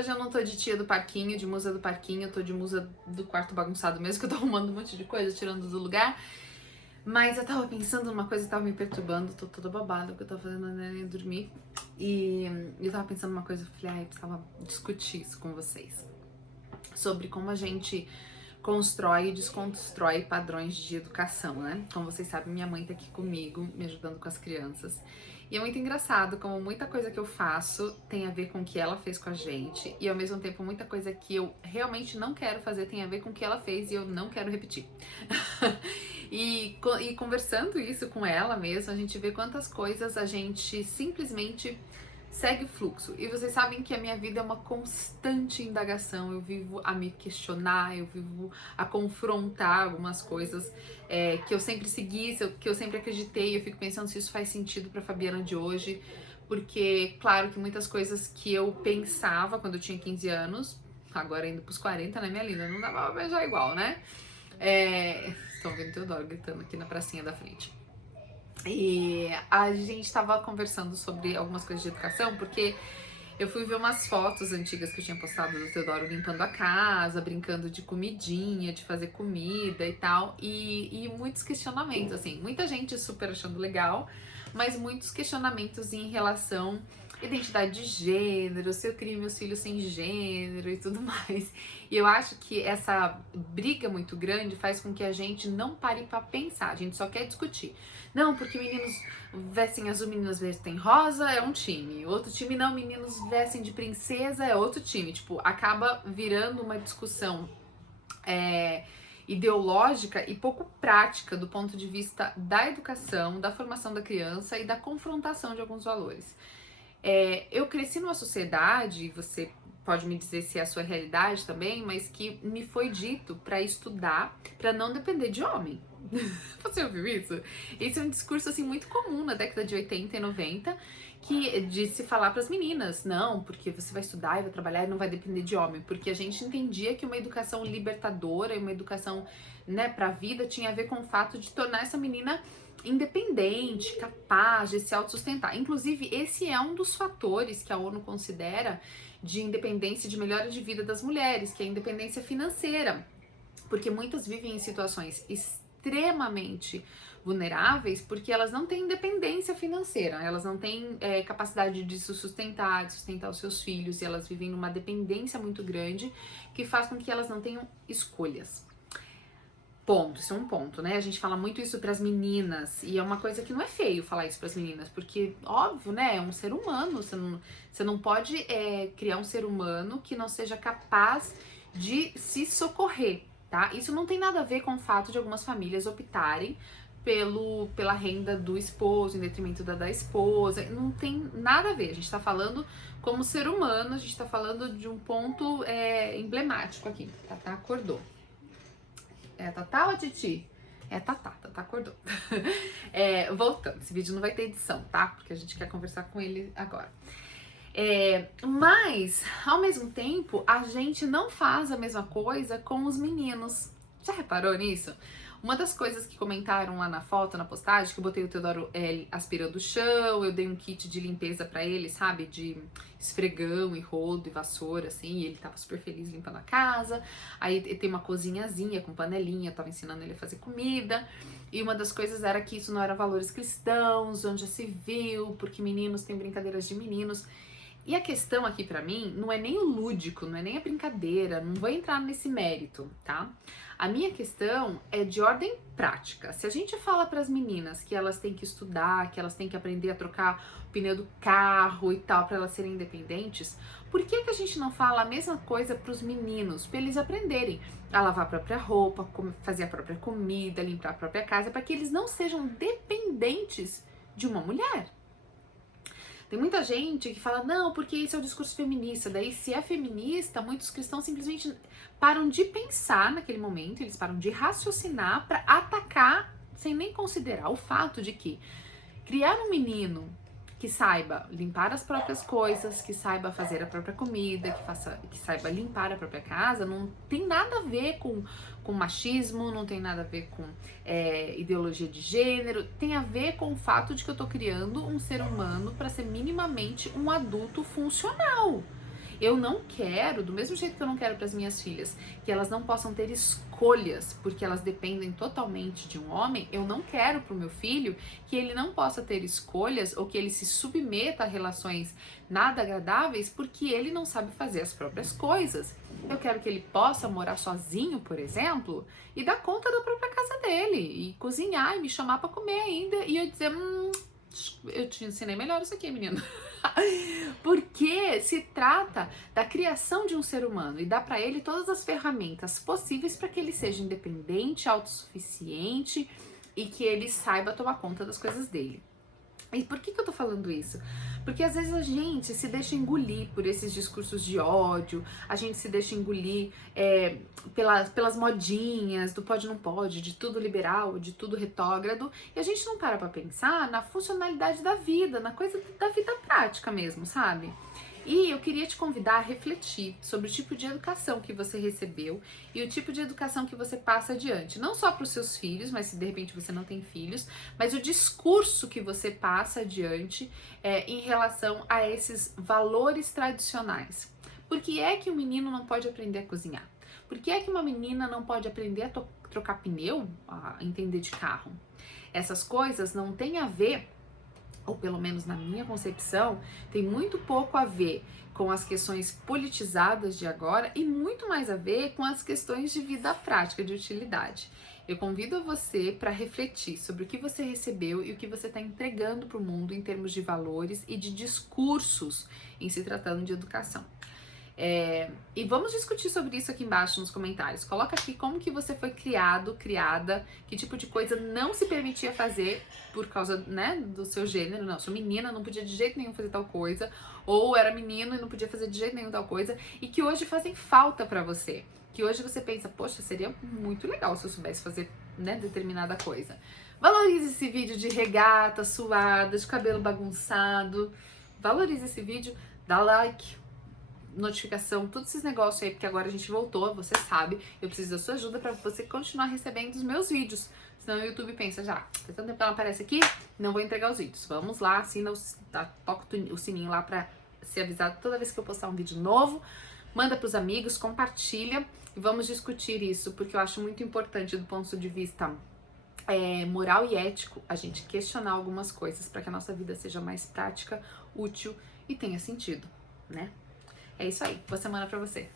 hoje eu não tô de tia do parquinho, de musa do parquinho, eu tô de musa do quarto bagunçado mesmo, que eu tô arrumando um monte de coisa, tirando do lugar. Mas eu tava pensando numa coisa que tava me perturbando, tô toda babada, porque eu tava fazendo a neném dormir. E eu tava pensando numa coisa, eu falei, ai, eu precisava discutir isso com vocês. Sobre como a gente constrói e desconstrói padrões de educação, né? Como vocês sabem, minha mãe tá aqui comigo, me ajudando com as crianças. E é muito engraçado como muita coisa que eu faço tem a ver com o que ela fez com a gente, e ao mesmo tempo muita coisa que eu realmente não quero fazer tem a ver com o que ela fez e eu não quero repetir. E conversando isso com ela mesmo, a gente vê quantas coisas a gente simplesmente segue o fluxo. E vocês sabem que a minha vida é uma constante indagação. Eu vivo a me questionar, eu vivo a confrontar algumas coisas que eu sempre segui, que eu sempre acreditei. Eu fico pensando se isso faz sentido pra Fabiana de hoje. Porque, claro que muitas coisas que eu pensava quando eu tinha 15 anos, agora indo pros 40, né, minha linda? Não dava pra beijar igual, né? Estão vendo o Teodoro gritando aqui na pracinha da frente. E a gente tava conversando sobre algumas coisas de educação, porque eu fui ver umas fotos antigas que eu tinha postado do Teodoro limpando a casa, brincando de comidinha, de fazer comida e tal, e muitos questionamentos, assim, muita gente super achando legal, mas muitos questionamentos em relação à identidade de gênero, se eu crio meus filhos sem gênero e tudo mais. E eu acho que essa briga muito grande faz com que a gente não pare pra pensar, a gente só quer discutir. Não, porque meninos vestem azul, meninas vestem rosa, é um time. Outro time não, meninos vestem de princesa, é outro time. Tipo, acaba virando uma discussão ideológica e pouco prática do ponto de vista da educação, da formação da criança e da confrontação de alguns valores. Eu cresci numa sociedade, você pode me dizer se é a sua realidade também, mas que me foi dito pra estudar, pra não depender de homem. Você ouviu isso? Esse é um discurso assim muito comum na década de 80 e 90, que de se falar para as meninas, não, porque você vai estudar e vai trabalhar e não vai depender de homem, porque a gente entendia que uma educação libertadora e uma educação, né, para a vida tinha a ver com o fato de tornar essa menina independente, capaz de se autossustentar. Inclusive, esse é um dos fatores que a ONU considera de independência, de melhora de vida das mulheres, que é a independência financeira, porque muitas vivem em situações extremamente vulneráveis porque elas não têm independência financeira, elas não têm capacidade de se sustentar, de sustentar os seus filhos, e elas vivem numa dependência muito grande que faz com que elas não tenham escolhas. Ponto, isso é um ponto, né? A gente fala muito isso pras meninas, e é uma coisa que não é feio falar isso pras meninas, porque, óbvio, né? É um ser humano, você não pode criar um ser humano que não seja capaz de se socorrer, tá? Isso não tem nada a ver com o fato de algumas famílias optarem pela renda do esposo em detrimento da esposa, não tem nada a ver. A gente tá falando como ser humano, a gente tá falando de um ponto emblemático aqui. Tatá acordou. É Tatá ou a Titi? É Tatá, Tatá acordou. Voltando, esse vídeo não vai ter edição, tá? Porque a gente quer conversar com ele agora. Mas, ao mesmo tempo, a gente não faz a mesma coisa com os meninos. Já reparou nisso? Uma das coisas que comentaram lá na foto, na postagem, que eu botei o Teodoro aspirando o chão, eu dei um kit de limpeza pra ele, sabe? De esfregão e rodo e vassoura, assim, e ele tava super feliz limpando a casa. Aí tem uma cozinhazinha com panelinha, eu tava ensinando ele a fazer comida. E uma das coisas era que isso não era valores cristãos, onde já se viu, porque meninos têm brincadeiras de meninos. E a questão aqui pra mim não é nem o lúdico, não é nem a brincadeira, não vou entrar nesse mérito, tá? A minha questão é de ordem prática. Se a gente fala para as meninas que elas têm que estudar, que elas têm que aprender a trocar o pneu do carro e tal, para elas serem independentes, por que a gente não fala a mesma coisa para os meninos, para eles aprenderem a lavar a própria roupa, fazer a própria comida, limpar a própria casa, para que eles não sejam dependentes de uma mulher? Tem muita gente que fala, não, porque isso é o discurso feminista. Daí, se é feminista, muitos cristãos simplesmente param de pensar naquele momento, eles param de raciocinar para atacar, sem nem considerar o fato de que criar um menino que saiba limpar as próprias coisas, que saiba fazer a própria comida, que saiba limpar a própria casa, não tem nada a ver com machismo, não tem nada a ver com ideologia de gênero, tem a ver com o fato de que eu tô criando um ser humano para ser minimamente um adulto funcional. Eu não quero, do mesmo jeito que eu não quero para as minhas filhas, que elas não possam ter escolhas, porque elas dependem totalmente de um homem, eu não quero para o meu filho que ele não possa ter escolhas ou que ele se submeta a relações nada agradáveis porque ele não sabe fazer as próprias coisas. Eu quero que ele possa morar sozinho, por exemplo, e dar conta da própria casa dele, e cozinhar e me chamar para comer ainda, e eu dizer, eu te ensinei melhor isso aqui, menino. Porque se trata da criação de um ser humano e dá para ele todas as ferramentas possíveis para que ele seja independente, autossuficiente e que ele saiba tomar conta das coisas dele. E por que eu tô falando isso? Porque às vezes a gente se deixa engolir por esses discursos de ódio, a gente se deixa engolir pelas modinhas do pode não pode, de tudo liberal, de tudo retrógrado, e a gente não para pra pensar na funcionalidade da vida, na coisa da vida prática mesmo, sabe? E eu queria te convidar a refletir sobre o tipo de educação que você recebeu e o tipo de educação que você passa adiante. Não só para os seus filhos, mas se de repente você não tem filhos, mas o discurso que você passa adiante em relação a esses valores tradicionais. Por que é que um menino não pode aprender a cozinhar? Por que é que uma menina não pode aprender a trocar pneu, a entender de carro? Essas coisas não têm a ver, ou pelo menos na minha concepção, tem muito pouco a ver com as questões politizadas de agora e muito mais a ver com as questões de vida prática, de utilidade. Eu convido você para refletir sobre o que você recebeu e o que você está entregando para o mundo em termos de valores e de discursos em se tratando de educação. E vamos discutir sobre isso aqui embaixo nos comentários. Coloca aqui como que você foi criado, criada, que tipo de coisa não se permitia fazer por causa, né, do seu gênero. Não, sou menina, não podia de jeito nenhum fazer tal coisa, ou era menino e não podia fazer de jeito nenhum tal coisa, e que hoje fazem falta pra você. Que hoje você pensa, poxa, seria muito legal se eu soubesse fazer, né, determinada coisa. Valorize esse vídeo de regata, suada, de cabelo bagunçado. Valorize esse vídeo, dá like, notificação, todos esses negócios aí, porque agora a gente voltou, você sabe, eu preciso da sua ajuda para você continuar recebendo os meus vídeos, senão o YouTube pensa, já, faz tanto tempo que ela aparece aqui, não vou entregar os vídeos. Vamos lá, assina, toca o sininho lá para ser avisado toda vez que eu postar um vídeo novo, manda pros amigos, compartilha e vamos discutir isso, porque eu acho muito importante do ponto de vista moral e ético a gente questionar algumas coisas para que a nossa vida seja mais prática, útil e tenha sentido, né? É isso aí. Boa semana pra você.